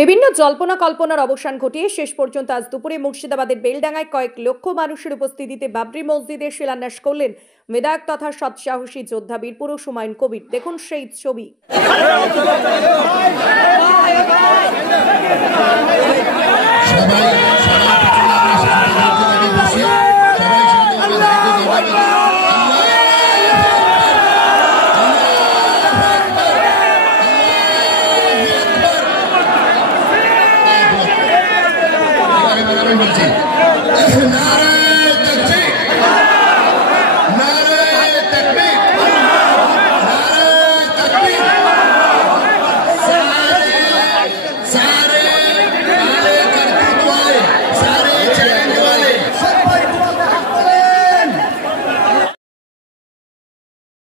বিভিন্ন জল্পনা কল্পনার অবসান ঘটিয়ে শেষ পর্যন্ত আজ দুপুরে মুর্শিদাবাদের বেলডাঙ্গায় কয়েক লক্ষ মানুষের উপস্থিতিতে বাবরি মসজিদের শিলান্যাস করলেন বিধায়ক তথা সৎসাহসী যোদ্ধা বীরপুরুষ হুমায়ুন কবির। দেখুন সেই ছবি।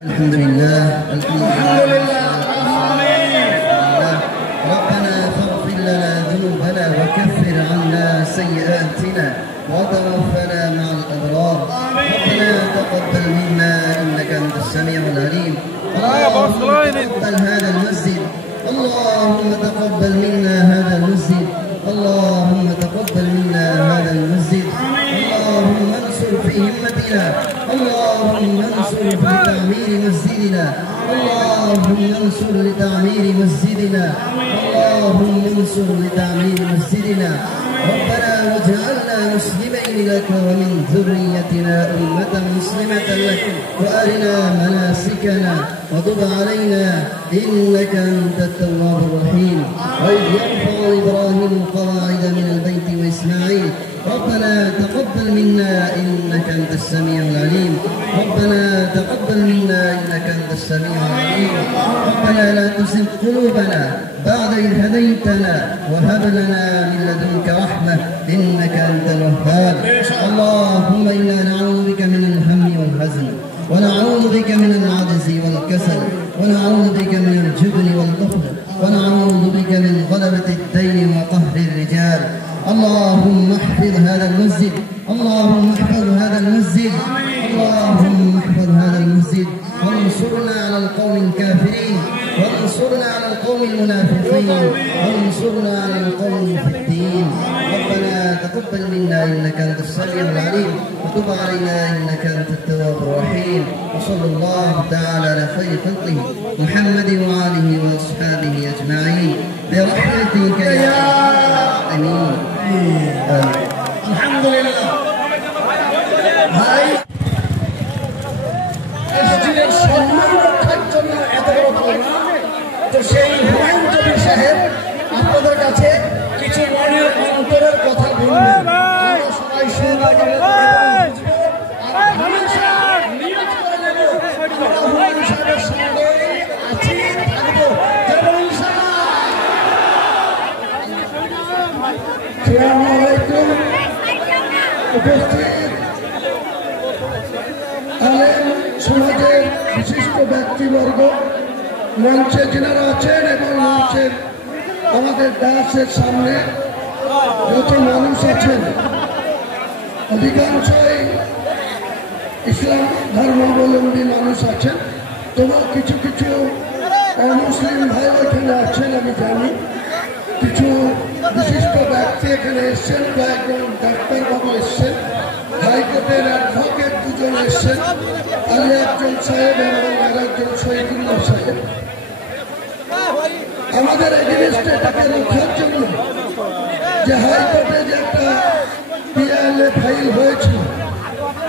الحمد لله ربنا فاغفر لنا ذنوبنا وكفر عنا سيئاتنا وتوفنا مع الأبرار. ربنا تقبل منا إنك أنت السميع العليم. تقبل هذا المسجد، اللهم تقبل منا هذا المسجد، اللهم تقبل منا هذا المسجد. اللهم انصر في همتنا، اللهم انصر في تعمير مسجدنا، اللهم انصر لتعمير مسجدنا، اللهم انصر لتعمير مسجدنا. ربنا واجعلنا مسلمين لك ومن ذريتنا أمة مسلمة لك وأرنا مناسكنا وتب علينا إنك أنت التواب الرحيم. وإذ يرفع إبراهيم القواعد من البيت وإسماعيل ربنا تقبل منا إنك أنت السميع العليم. ربنا تقبل منا إنك أنت السميع العليم. ربنا لا تزغ قلوبنا بعد إذ هديتنا وهب لنا من لدنك رحمة إنك أنت الوهاب. اللهم إنا نعوذ بك من الهم والحزن، ونعوذ بك من العجز والكسل، ونعوذ بك من الجبن والبخل، ونعوذ بك من غلبة الدين وقهر الرجال. اللهم احفظ هذا المسجد، اللهم احفظ هذا المسجد، اللهم احفظ هذا المسجد، وانصرنا على القوم الكافرين، وانصرنا على القوم المنافقين، وانصرنا على القوم المفسدين. ربنا تقبل منا انك انت السميع العليم وتب علينا انك انت التواب الرحيم. وصلى الله تعالى على خير خلقه محمد وآله واصحابه اجمعين برحمتك يا امين. الحمد لله. মসজিদের সম্মান রক্ষার জন্য এত বড় প্রোগ্রাম, তো সেই হুমায়ুন কবির সাহেব আপনাদের কাছে কিছু মনের অন্তরের কথা বলবেন। সবাই শুনবেন। হুমায়ুন সাহেবের সঙ্গে আছি, থাকবো। আসসালামু আলাইকুম। উপস্থিত আলেম সমাজের বিশিষ্ট ব্যক্তিবর্গ, মঞ্চে যিনারা আছেন এবং মঞ্চের আমাদের দাসের সামনে যত মানুষ আছেন, অধিকাংশই ইসলাম ধর্মাবলম্বী মানুষ আছেন, তবুও কিছু কিছু অমুসলিম ভাই এখানে আছেন আমি জানি। কিছু বিশিষ্ট ব্যক্তি এখানে এসছেন, কয়েকজন ডাক্তারবাবু এসছেন, হাইকোর্টের অ্যাডভোকেট দুজন এসছেন, আলী একজন সাহেব এবং আর একজন শহীদুল্লাহ সাহেব। আমাদের এগেনস্টে এটাকে রক্ষার জন্য যে হাইকোর্টে যে একটা পিআইএলএ ফাইল হয়েছিল,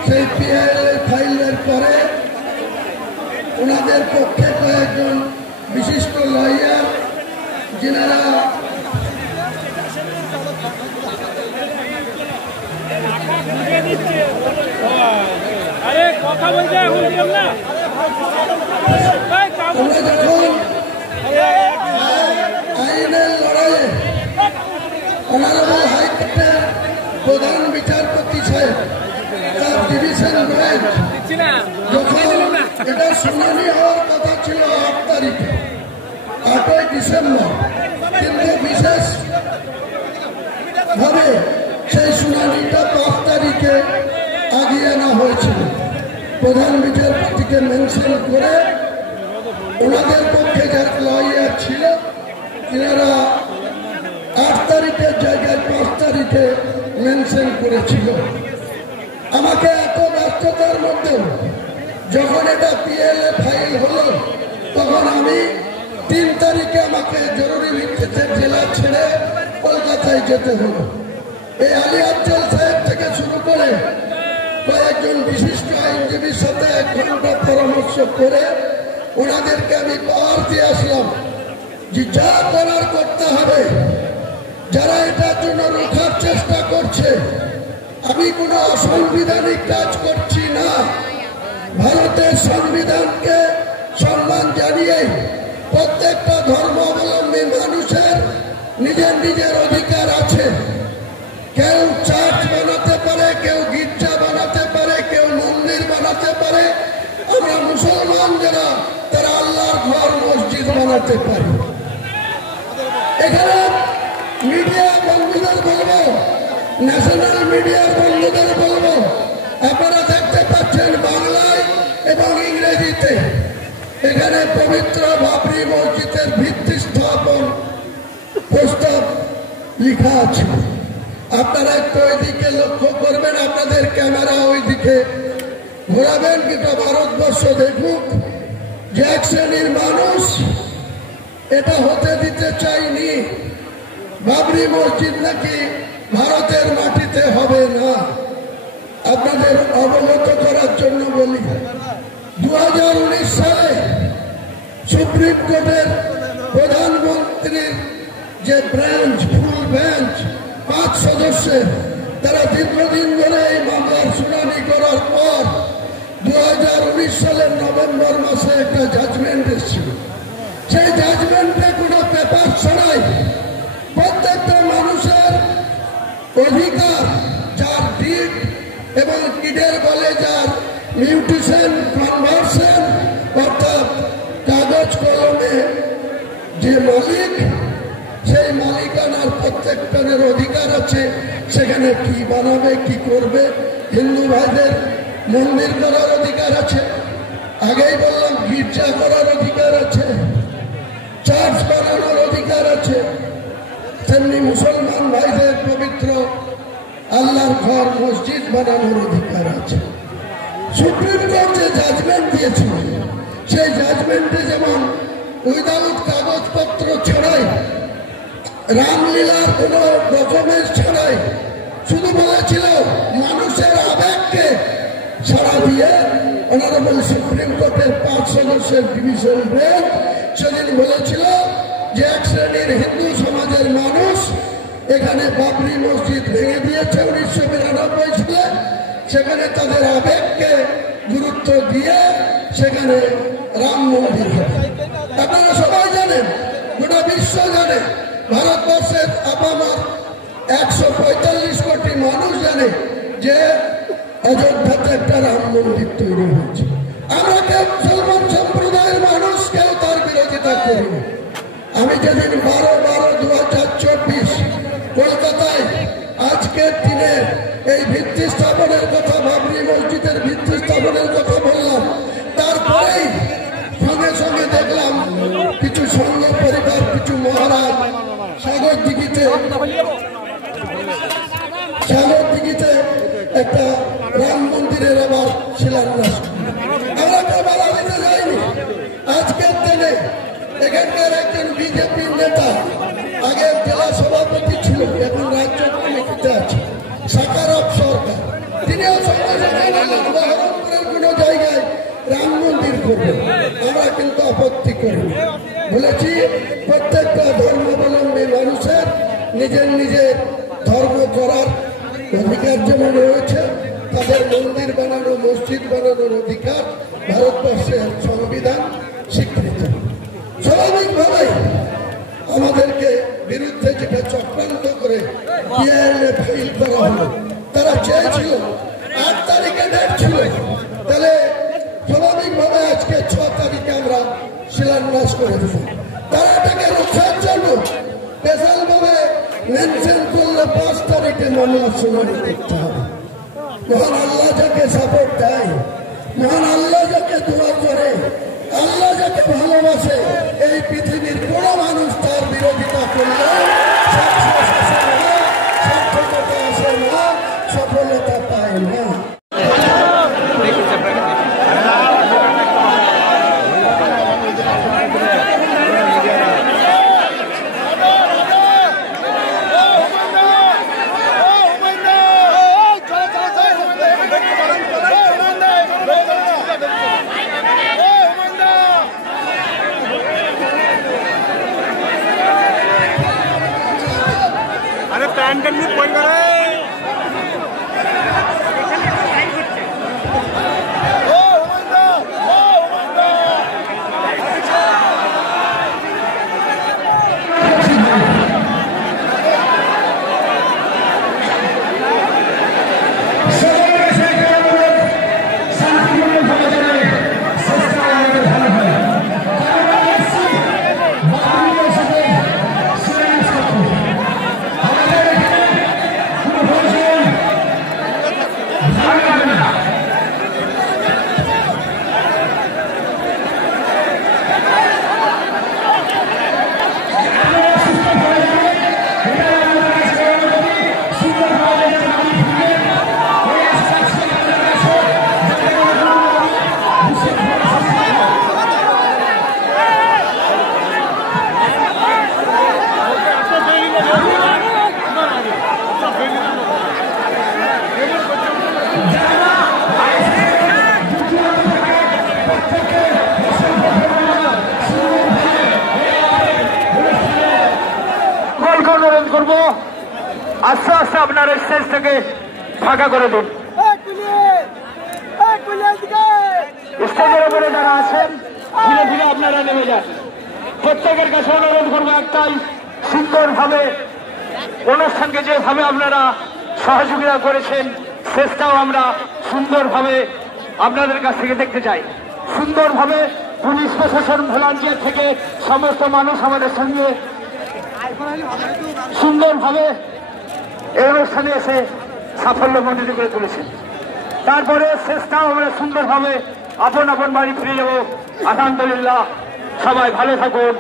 সেই পিআইএলএ ফাইলের পরে ওনাদের পক্ষে কয়েকজন বিশিষ্ট লয়ার যিনারা আইনের লড়াইয়ে অনারেবল হাইকোর্টের প্রধান বিচারপতি সাহেব তার ডিভিশন বেঞ্চ যখন এটা শুনানি হওয়ার কথা ছিল 8 তারিখে, 8ই ডিসেম্বর, কিন্তু বিশেষ ভাবে সেই শুনানিটা 5 তারিখে আগিয়ে আনা হয়েছিল। প্রধান বিচারপতিকে মেনশন করে ওনাদের পক্ষে যারা লয়ার ছিল তিনারা 8 তারিখের জায়গায় 5 তারিখে মেনশন করেছিল। আমাকে এত ব্যস্ততার মধ্যে যখন এটা পিএলএ ফাইল হলো, তখন আমি 3 তারিখে আমাকে জরুরি ভিত্তিতে জেলা ছেড়ে কলকাতায় যেতে হলো। এই আলী আফজল সাহেব থেকে শুরু করে কয়েকজন বিশিষ্ট আইনজীবীর সাথে 1 ঘন্টা পরামর্শ করে ওনাদেরকে আমি পাওয়ার দিয়ে আসলাম যে যা করার করতে হবে। যারা এটার জন্য রোখার চেষ্টা করছে, আমি কোনো অসাংবিধানিক কাজ করছি না। ভারতের সংবিধানকে সম্মান জানিয়ে প্রত্যেকটা ধর্মাবলম্বী মানুষের নিজের নিজের অধিকার আছে। কেউ চার্চ বানাতে পারে, কেউ গির্জা বানাতে পারে, কেউ মন্দির বানাতে পারে। আমরা মুসলমান যারা, তারা আল্লাহর ঘর মসজিদ বানাতে পারি। এখানে মিডিয়া বন্ধুদের বলবো, ন্যাশনাল মিডিয়ার বন্ধুদের বলবো, আপনারা দেখতে পাচ্ছেন বাংলায় এবং ইংরেজিতে এখানে পবিত্র বাবরি মসজিদের ভিত্তি স্থাপন প্রস্তাব লেখা আছে। আপনারা একটু ওইদিকে লক্ষ্য করবেন, আপনাদের ক্যামেরা ওইদিকে ঘোরাবেন, কিন্তু ভারতবর্ষ দেখুক যে এক শ্রেণীর মানুষ এটা হতে দিতে চাইনি। বাবরি মসজিদ নাকি ভারতের মাটিতে হবে না। আপনাদের অবগত করার জন্য বলি, 2019 সালে সুপ্রিম কোর্টের প্রধানমন্ত্রীর যে ব্রাঞ্চ, ফুল বেঞ্চ 5 সদস্যের, তারা দীর্ঘদিন ধরে এই মামলার শুনানি করার পর 2019 সালের নভেম্বর মাসে একটা জাজমেন্ট এসেছিল। সেই জাজমেন্টে কোনো পেপার ছাড়াই প্রত্যেকটা মানুষের অধিকার, যার ডিড এবং ডিডের বলে যার মিউটেশন, কনভার্সন, অর্থাৎ কাগজ কলমে যে মালিক, সেই মালিকানার প্রত্যেকজনের অধিকার আছে। সেখানে কি বানাবে, কি করবে। হিন্দু ভাইদের মন্দির করার অধিকার আছে, আগেই বললাম গির্জা করার অধিকার আছে, চার্চ বানানোর অধিকার আছে। তেমনি মুসলমান ভাইদের পবিত্র আল্লাহর ঘর মসজিদ বানানোর অধিকার আছে। সুপ্রিম কোর্ট যে জাজমেন্ট দিয়েছিল, সেই জাজমেন্টে যেমন উইদাউট কাগজপত্র ছাড়াই, রামলীলার কোন ডকুমেন্ট ছাড়াই, শুধু বলেছিল মানুষের আবেগকে সাড়া দিয়ে অনারেবল সুপ্রিম কোর্টের 5 সদস্যের ডিভিশন বেঞ্চ সেদিন বলেছিল যে এক শ্রেণীর হিন্দু সমাজের মানুষ এখানে বাবরি মসজিদ ভেঙে দিয়েছে 1992 সালে। সেখানে তাদের আবেগকে গুরুত্ব দিয়ে সেখানে রাম মন্দির হবে। আপনারা সবাই জানেন, গোটা বিশ্ব জানে, ভারতবর্ষের আপামার 145 কোটি মানুষ জানে যে অযোধ্যাতে একটা রাম মন্দির তৈরি হয়েছে। আমরা কেউ মুসলমান সম্প্রদায়ের মানুষ কেউ তার বিরোধিতা করি না। আমি যেদিন 12/12/2024 কলকাতায় আজকের দিনে এই ভিত্তি স্থাপনের কথা, বাবরি মসজিদের ভিত্তি স্থাপনের কথা বললাম, তারপরেই সঙ্গে সঙ্গে দেখলাম কিছু সংঘ পরিবার, কিছু মহারাজ সাগর দিঘিতে একটা রাম মন্দিরের আবার শিলান্যাস। আমরা তো বাধা দিতে যাইনি। আজকের দিনে এখানকার একজন বিজেপি নেতা, আগে জেলা সভাপতি ছিল, এখন রাজ্য কমিটিতে আছে, সাকারপ সরকার, তিনিও বহরমপুরের কোন জায়গায় রাম মন্দির করবেন। আমরা কিন্তু আপত্তি করি, বলেছি প্রত্যেকটা ধর্মাবলম্বী মানুষের নিজের নিজের ধর্ম করার অধিকার যেমন রয়েছে, তাদের মন্দির বানানো, মসজিদ বানানোর অধিকার ভারতবর্ষের সংবিধান স্বীকৃত। স্বাভাবিকভাবে আমাদেরকে বিরুদ্ধে যেটা চক্রান্ত করে পিএলএ ফাইল করা হলো, তারা চেয়েছিল 8 তারিখে ডেট ছিল, তাহলে স্বাভাবিকভাবে আজকে 6 তারিখে আমরা শিলান্যাস করে দেব। তারা এটাকে রক্ষার জন্য স্পেশালভাবে মেনশন করলে 5 তারিখে মামলা শুনানি করতে হবে। মহান আল্লাহ যাকে সাপোর্ট দেয়, মহান আল্লাহ যাকে দোয়া করে, আল্লাহ যাকে ভালোবাসে, এই পৃথিবীর কোন মানুষ তার বিরোধিতা করলে অনুরোধ করবো আস্তে আস্তে আপনার স্টেজ থেকে ফাঁকা করে দিন। স্টেজের উপরে যারা আছেন ধীরে ধীরে আপনারা নেমে যান। প্রত্যেকের কাছে অনুরোধ করবো একটাই, সুন্দরভাবে অনুষ্ঠানকে যেভাবে আপনারা সহযোগিতা করেছেন শেষটাও আমরা সুন্দরভাবে আপনাদের কাছ থেকে দেখতে চাই। সুন্দরভাবে পুলিশ প্রশাসন ভলান্টিয়ার থেকে সমস্ত মানুষ আমাদের সঙ্গে সুন্দরভাবে এই অনুষ্ঠানে এসে সাফল্যমণ্ডিত করে তুলেছেন। তারপরে শেষটাও আমরা সুন্দরভাবে আপন আপন বাড়ি ফিরে যাব। আলহামদুলিল্লাহ, সবাই ভালো থাকুন,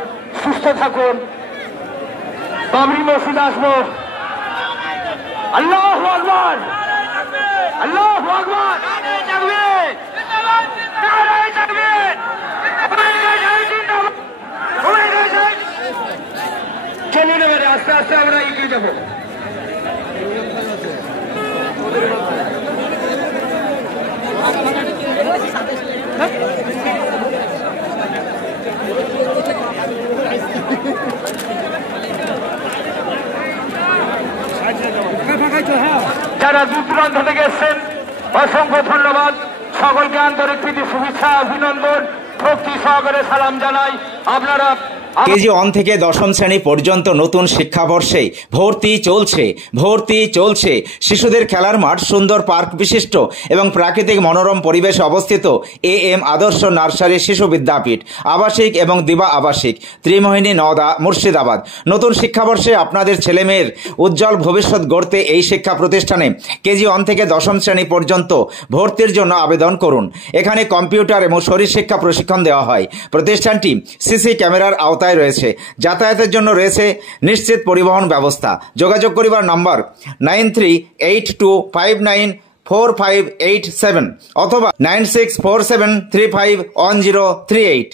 সুস্থ থাকুন। বাবরি মসজিদ আসবো। আল্লাহু আকবার, আল্লাহু আকবার, নারায়ে তাকবীর, নারায়ে তাকবীর, চলুন এবারে আস্তে আস্তে আমরা এগিয়ে যাব। যারা দূর দূরান্ত থেকে এসছেন অসংখ্য ধন্যবাদ। সকলকে আন্তরিক প্রীতি শুভেচ্ছা অভিনন্দন ভক্তি সহকারে সালাম জানাই। আপনারা কেজি 1 থেকে দশম শ্রেণী পর্যন্ত নতুন শিক্ষাবর্ষে ভর্তি চলছে। শিশুদের খেলার মাঠ, সুন্দর পার্ক বিশিষ্ট এবং প্রাকৃতিক মনোরম পরিবেশে অবস্থিত AM আদর্শ নার্সারি শিশু বিদ্যাপীঠ, আবাসিক এবং দিবা আবাসিক, ত্রিমোহিনী, নওদা, মুর্শিদাবাদ। নতুন শিক্ষাবর্ষে আপনাদের ছেলেমেয়ের উজ্জ্বল ভবিষ্যৎ গড়তে এই শিক্ষা প্রতিষ্ঠানে কেজি 1 থেকে দশম শ্রেণী পর্যন্ত ভর্তির জন্য আবেদন করুন। এখানে কম্পিউটার এবং শরীর শিক্ষা প্রশিক্ষণ দেওয়া হয়। প্রতিষ্ঠানটি সিসি ক্যামেরার আওতায় রয়েছে। যাতায়াতের জন্য রয়েছে নিশ্চিত পরিবহন ব্যবস্থা। যোগাযোগ করিবার নম্বর 9382594587 অথবা 9647351038।